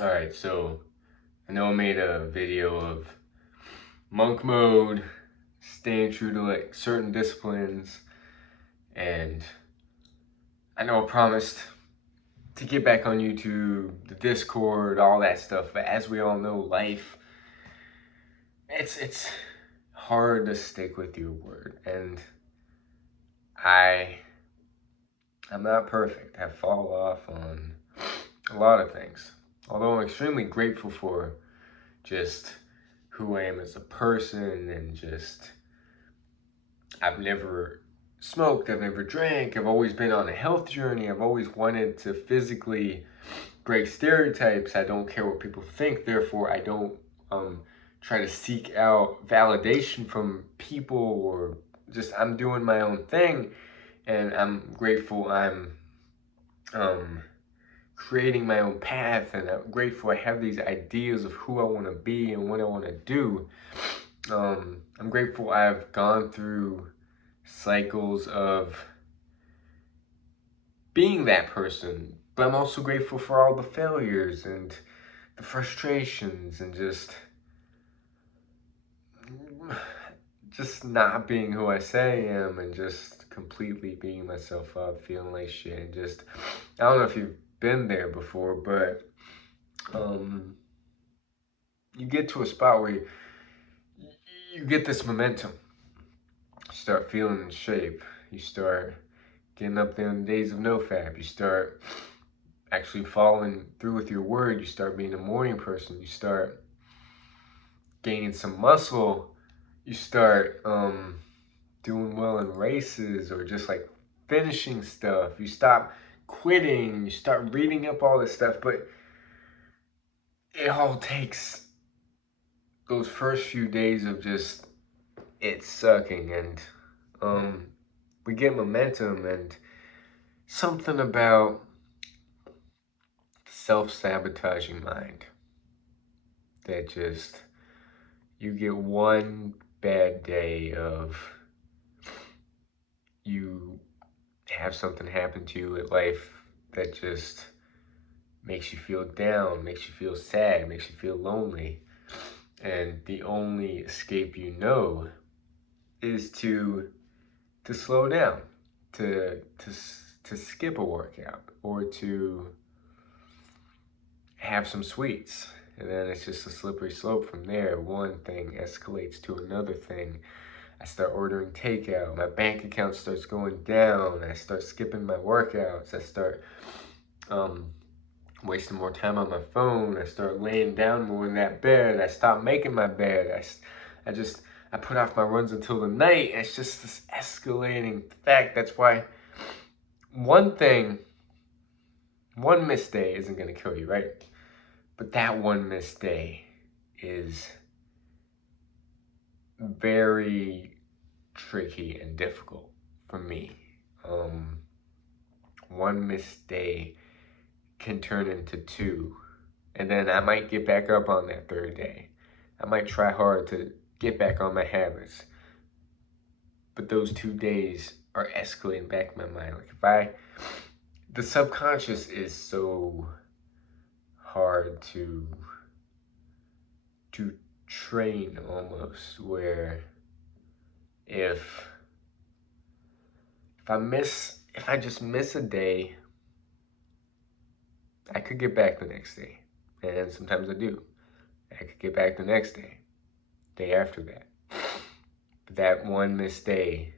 Alright, so I know I made a video of monk mode, staying true to like certain disciplines, and I know I promised to get back on YouTube, the Discord, all that stuff, but as we all know, life, it's hard to stick with your word, and I I'm not perfect. I fall off on a lot of things. Although I'm extremely grateful for just who I am as a person and just I've never smoked, I've never drank, I've always been on a health journey, I've always wanted to physically break stereotypes. I don't care what people think, therefore I don't try to seek out validation from people, or just I'm doing my own thing, and I'm grateful I'm um, creating my own path, and I'm grateful I have these ideas of who I want to be and what I want to do. I'm grateful I've gone through cycles of being that person, but I'm also grateful for all the failures and the frustrations and just not being who I say I am, and just completely beating myself up, feeling like shit, and just, I don't know if you've been there before, but you get to a spot where you get this momentum. You start feeling in shape. You start getting up there on the days of NoFap. You start actually following through with your word. You start being a morning person. You start gaining some muscle. You start doing well in races, or just like finishing stuff. You stop quitting. You start reading up all this stuff. But it all takes those first few days of just it sucking, and we get momentum, and something about self-sabotaging mind that just, you get one bad day of you have something happen to you at life that just makes you feel down, makes you feel sad, makes you feel lonely, and the only escape you know is to slow down, to skip a workout, or to have some sweets. And then it's just a slippery slope from there. One thing escalates to another thing. I start ordering takeout. My bank account starts going down. I start skipping my workouts. I start wasting more time on my phone. I start laying down more in that bed. I stop making my bed. I put off my runs until the night. It's just this escalating fact. That's why one missed day isn't going to kill you, right? But that one missed day is very tricky and difficult for me. One missed day can turn into two, and then I might get back up on that third day. I might try hard to get back on my habits, but those 2 days are escalating back in my mind. Like the subconscious is so hard to train almost, where if I just miss a day, I could get back the next day. And sometimes I do. I could get back the next day after that. But that one missed day,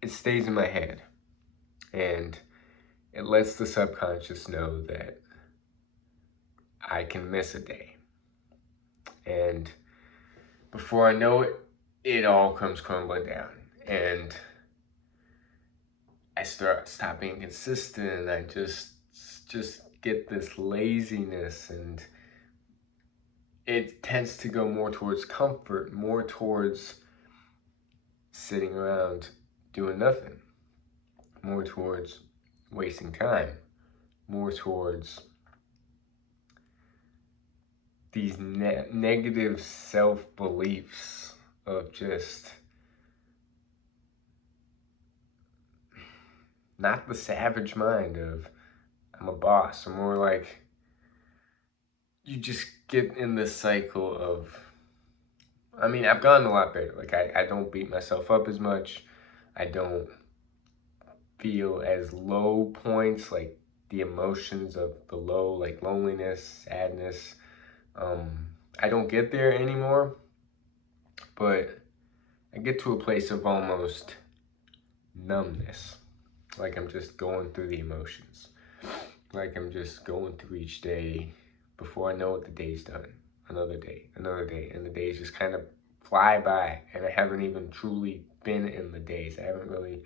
it stays in my head. And it lets the subconscious know that I can miss a day. And before I know it, it all comes crumbling down. And I stop being consistent. I just get this laziness, and it tends to go more towards comfort, more towards sitting around doing nothing, more towards wasting time, more towards these negative self-beliefs of just not the savage mind of I'm a boss, or more like you just get in this cycle of, I mean, I've gotten a lot better. Like, I don't beat myself up as much. I don't feel as low points, like the emotions of the low, like loneliness, sadness. I don't get there anymore, but I get to a place of almost numbness. Like I'm just going through the emotions. Like I'm just going through each day. Before I know it, the day's done. Another day, and the days just kind of fly by, and I haven't even truly been in the days. I haven't really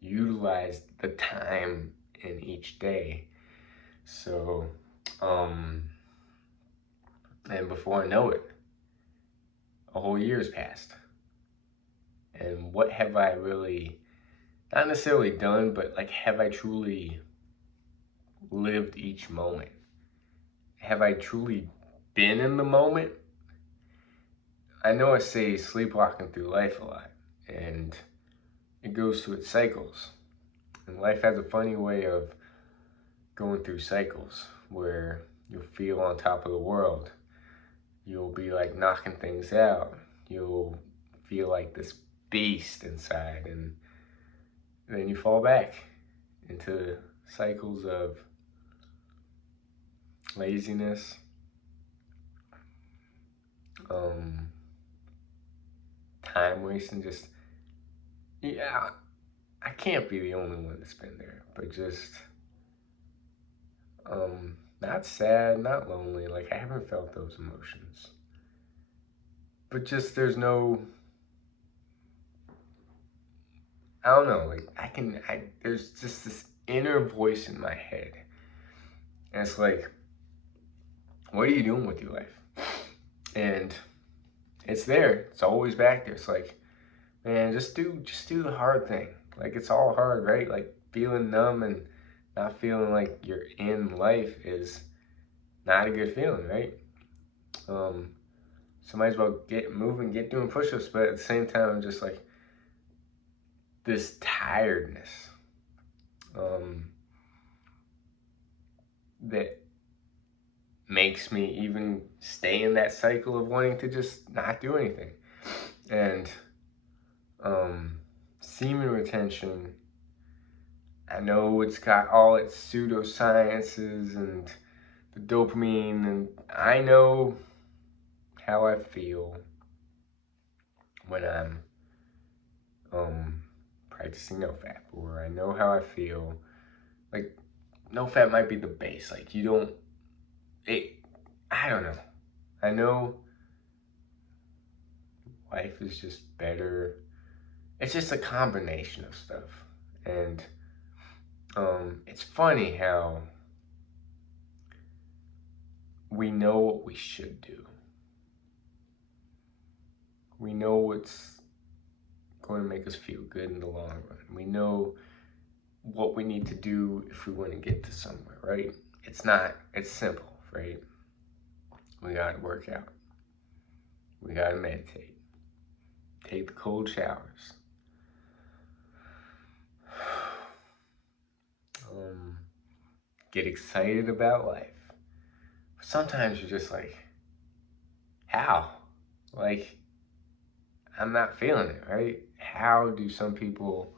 utilized the time in each day. So, and before I know it, a whole year's passed. And what have I really, not necessarily done, but like, have I truly lived each moment? Have I truly been in the moment? I know I say sleepwalking through life a lot, and it goes through its cycles. And life has a funny way of going through cycles where you'll feel on top of the world. You'll be like knocking things out. You'll feel like this beast inside, and then you fall back into cycles of laziness, time wasting. Just, yeah, I can't be the only one that's been there, but just not sad, not lonely. Like, I haven't felt those emotions, but just there's no, I don't know, like there's just this inner voice in my head, and it's like, what are you doing with your life? And it's there, it's always back there. It's like, man, just do the hard thing. Like, it's all hard, right? Like, feeling numb and not feeling like you're in life is not a good feeling, right? So might as well get moving, get doing push-ups, but at the same time, I'm just like, this tiredness that makes me even stay in that cycle of wanting to just not do anything. And semen retention, I know it's got all its pseudosciences and the dopamine, and I know how I feel when I'm practicing NoFap, or I know how I feel. Like, NoFap might be the base. Like, you don't, I don't know. I know life is just better. It's just a combination of stuff. And it's funny how we know what we should do. We know what's going to make us feel good in the long run. We know what we need to do if we want to get to somewhere, right? It's simple, right? We got to work out. We got to meditate. Take the cold showers. Get excited about life. But sometimes you're just like, how? Like, I'm not feeling it, right? How do some people,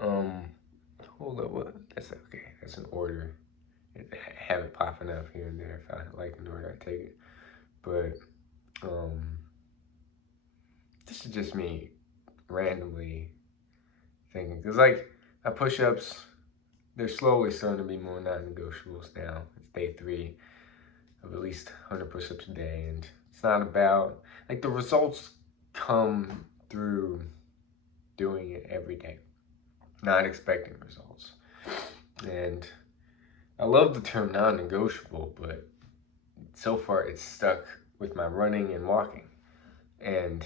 hold up, what? That's okay, that's an order. I have it popping up here and there. If I like an order, I take it. But, this is just me randomly thinking. Because, like, my push-ups, they're slowly starting to be more non-negotiables now. It's day 3 of at least 100 push-ups a day. And it's not about, like, the results come through doing it every day, not expecting results. And I love the term non-negotiable, but so far it's stuck with my running and walking. And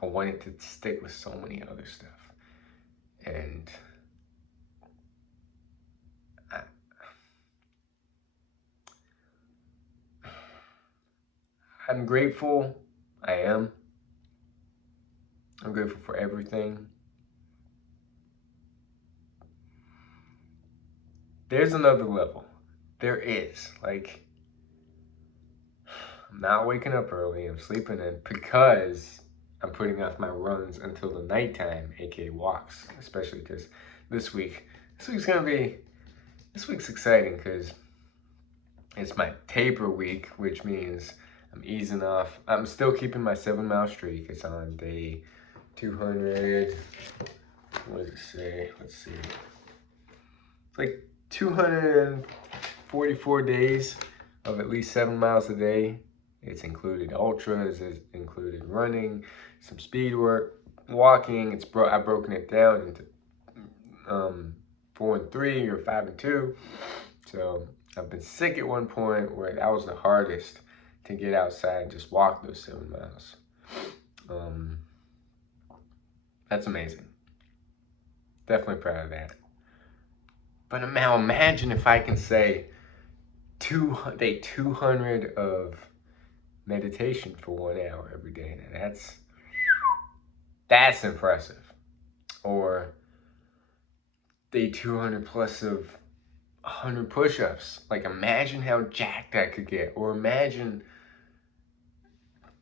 I wanted to stick with so many other stuff. And I'm grateful. I am. I'm grateful for everything. there's another level. There is. Like, I'm not waking up early. I'm sleeping in because I'm putting off my runs until the nighttime, aka walks. Especially because this week's exciting because it's my taper week, which means I'm easing off. I'm still keeping my 7-mile streak. It's on day 200. What does it say? Let's see. It's like 244 days of at least 7 miles a day. It's included ultras, it's included running, some speed work, walking. I've broken it down into 4 and 3 or 5 and 2. So I've been sick at one point where that was the hardest to get outside and just walk those 7 miles. That's amazing. Definitely proud of that. But now imagine if I can say day 200 of meditation for 1 hour every day. Now that's impressive. Or day 200 plus of 100 push-ups. Like, imagine how jacked that could get. Or imagine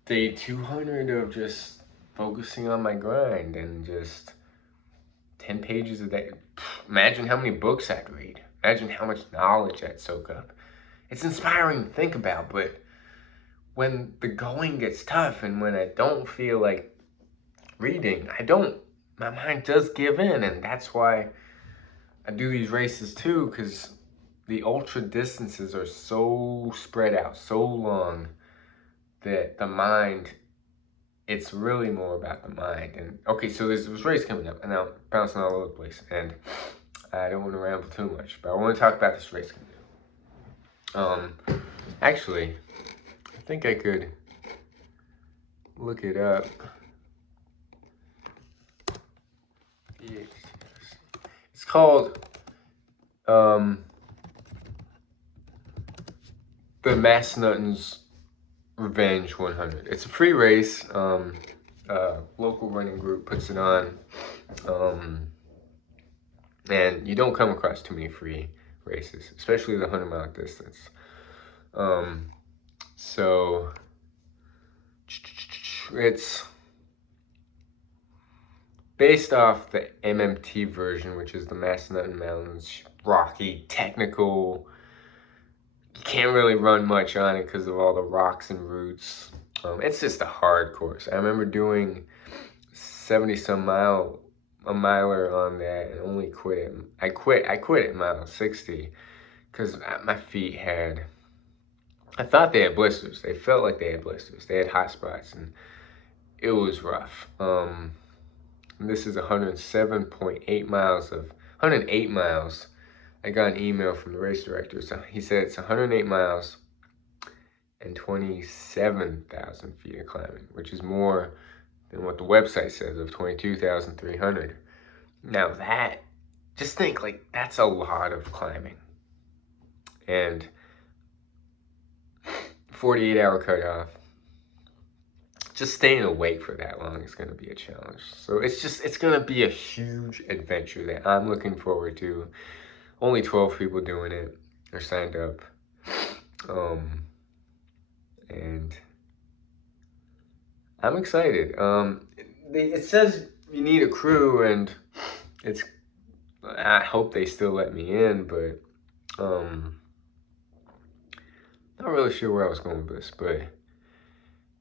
day 200 of just focusing on my grind and just 10 pages a day. Imagine how many books I'd read. Imagine how much knowledge I'd soak up. It's inspiring to think about, but when the going gets tough and when I don't feel like reading, my mind does give in, and that's why I do these races too, because the ultra distances are so spread out, so long, that the mind, it's really more about the mind. And okay, so there's this race coming up, and I'm bouncing all over the place, and I don't want to ramble too much, but I want to talk about this race coming up. Actually, I think I could look it up. It's called the Massanuttons Revenge 100. It's a free race. Local running group puts it on. And you don't come across too many free races, especially the 100-mile distance. So it's based off the MMT version, which is the Massanutten Mountains, rocky, technical. You can't really run much on it because of all the rocks and roots. It's just a hard course. I remember doing 70-some a miler on that and only quit. I quit at mile 60 because my feet I thought they had blisters. They felt like they had blisters. They had hot spots and it was rough. And this is 107.8 miles of 108 miles. I got an email from the race director. So he said it's 108 miles and 27,000 feet of climbing, which is more than what the website says of 22,300. Now just think, like, that's a lot of climbing. And 48-hour cutoff. Just staying awake for that long is going to be a challenge. So it's going to be a huge adventure that I'm looking forward to. Only 12 people doing it are signed up. And I'm excited. It says you need a crew, and I hope they still let me in, but not really sure where I was going with this, but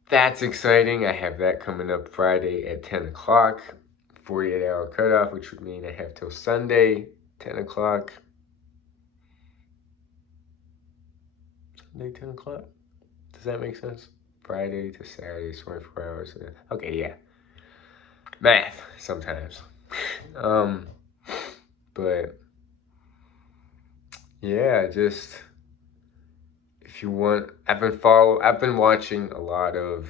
that's exciting. I have that coming up Friday at 10 o'clock, 48-hour cutoff, which would mean I have till Sunday, 10 o'clock. Sunday, 10 o'clock? Does that make sense? Friday to Saturday, 24 hours. Okay, yeah. Math, sometimes. But, yeah, just, if you want, I've been watching a lot of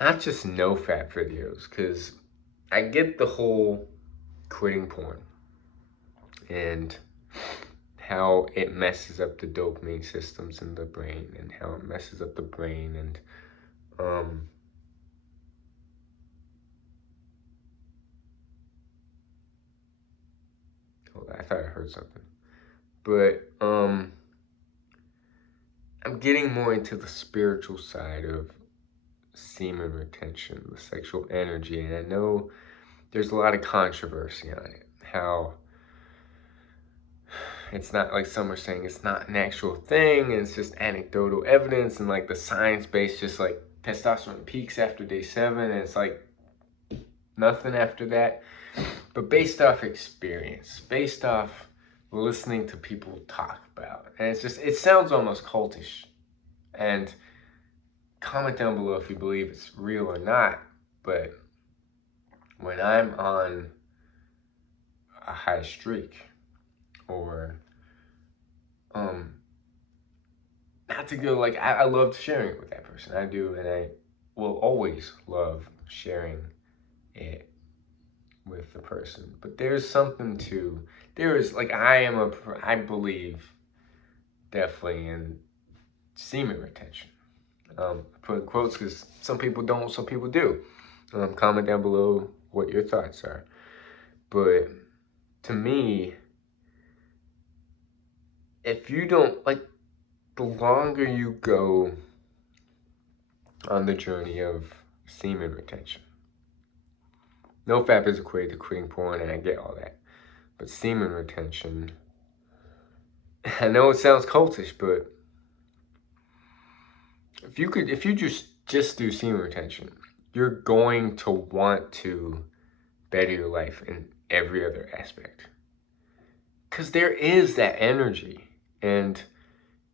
not just NoFap videos, because I get the whole quitting porn and how it messes up the dopamine systems in the brain and how it messes up the brain, and thought I heard something. But I'm getting more into the spiritual side of semen retention, the sexual energy, and I know there's a lot of controversy on it. How it's not, like some are saying, it's not an actual thing, and it's just anecdotal evidence, and like the science base, just like testosterone peaks after day 7, and it's like nothing after that. But based off experience, based off listening to people talk about, and it's just, it sounds almost cultish. And comment down below if you believe it's real or not. But when I'm on a high streak, or not to go, like, I love sharing it with that person. I do, and I will always love sharing it with the person. But there's something to, there is, like, I believe definitely in semen retention. Put quotes because some people don't, some people do. Comment down below what your thoughts are. But to me, if you don't, like, the longer you go on the journey of semen retention, NoFap is equated to quitting porn, and I get all that. But semen retention, I know it sounds cultish, but if you just do semen retention, you're going to want to better your life in every other aspect. Because there is that energy, and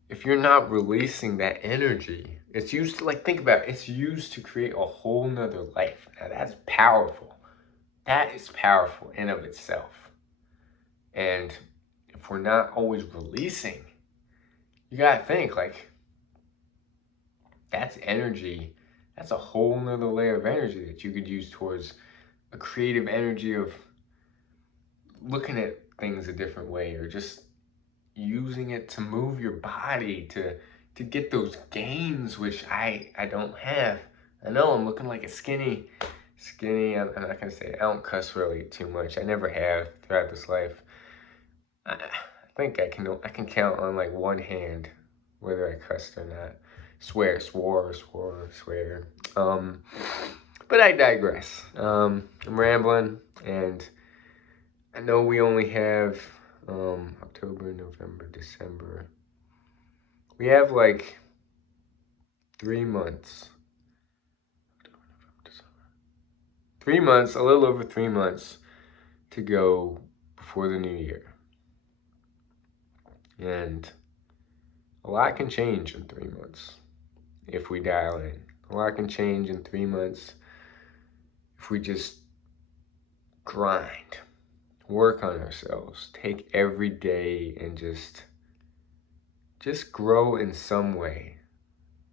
if you're not releasing that energy, it's used to, like, think about it, it's used to create a whole nother life. Now that's powerful. That is powerful in of itself. And if we're not always releasing, you gotta think, like, that's energy. That's a whole nother layer of energy that you could use towards a creative energy of looking at things a different way, or just using it to move your body to get those gains, which I don't have. I know I'm looking like a skinny, I'm not gonna say it. I don't cuss really too much. I never have throughout this life. I think I can count on like one hand whether I cussed or not. Swore. But I digress. I'm rambling, and I know we only have October, November, December. We have like 3 months. 3 months, a little over 3 months to go before the new year. And a lot can change in 3 months if we dial in. A lot can change in 3 months if we just grind, work on ourselves, take every day and just grow in some way,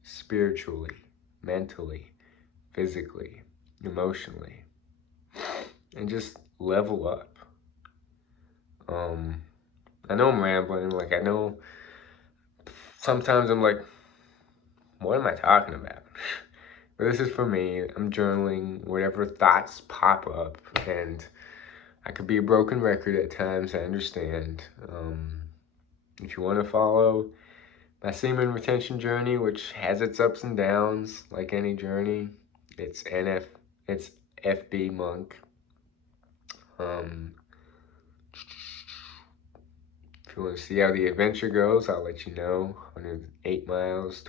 spiritually, mentally, physically, emotionally, and just level up. I know I'm rambling, like, I know sometimes I'm like, what am I talking about? But this is for me. I'm journaling whatever thoughts pop up, and I could be a broken record at times, I understand. If you want to follow my semen retention journey, which has its ups and downs, like any journey, it's FB Monk. If you want to see how the adventure goes, I'll let you know. 108 miles,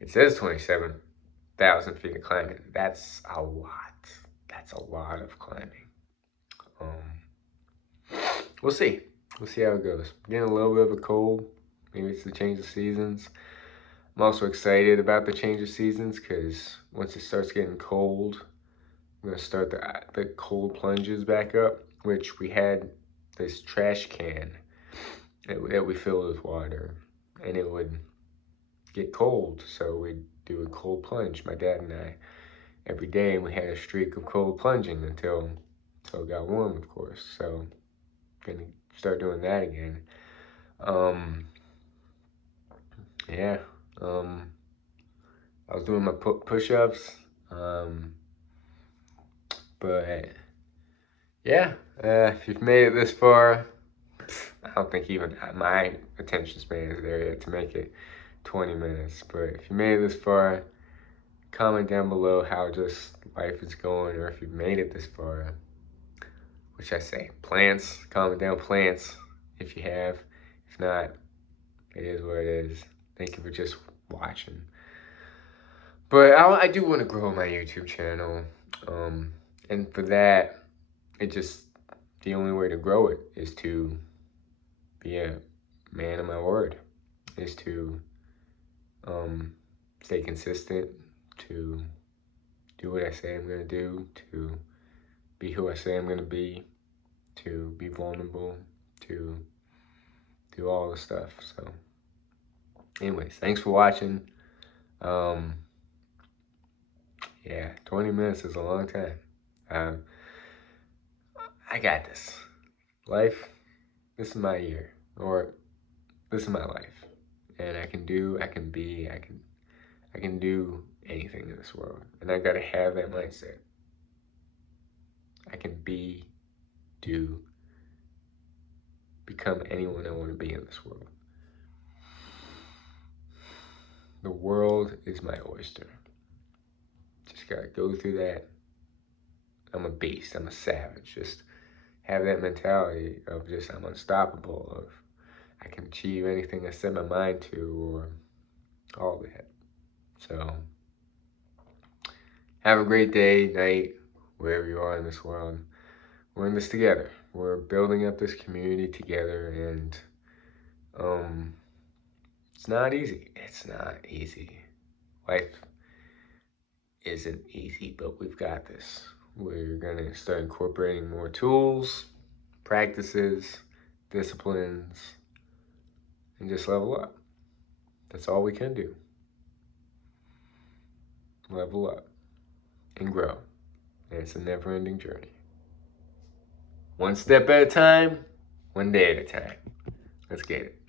it says 27,000 feet of climbing. That's a lot. That's a lot of climbing. We'll see. We'll see how it goes. Getting a little bit of a cold. Maybe it's the change of seasons. I'm also excited about the change of seasons because once it starts getting cold, I'm going to start the cold plunges back up, which we had this trash can that we filled with water, and it would get cold, so we'd do a cold plunge, my dad and I, every day, and we had a streak of cold plunging until it got warm, of course. So gonna start doing that again. Yeah. I was doing my push-ups, but yeah, if you've made it this far, don't think even my attention span is there yet to make it 20 minutes. But if you made it this far, comment down below how just life is going, or if you've made it this far. Which I say, plants, comment down plants if you have. If not, it is what it is. Thank you for just watching. But I do want to grow my YouTube channel. And for that, the only way to grow it is to be a man of my word. Is to stay consistent, to do what I say I'm going to do, to be who I say I'm going to be vulnerable, to do all the stuff. So anyways, thanks for watching. Yeah, 20 minutes is a long time. I got this. Life, this is my year, or this is my life. And I can do anything in this world. And I gotta have that mindset. I can become anyone I want to be in this world. The world is my oyster. Just gotta go through that. I'm a beast, I'm a savage. Just have that mentality of just I'm unstoppable, of I can achieve anything I set my mind to, or all that. So have a great day, night, wherever you are in this world. We're in this together. We're building up this community together, and it's not easy. It's not easy. Life isn't easy, but we've got this. We're gonna start incorporating more tools, practices, disciplines, and just level up. That's all we can do. Level up and grow. And it's a never-ending journey. One step at a time, one day at a time. Let's get it.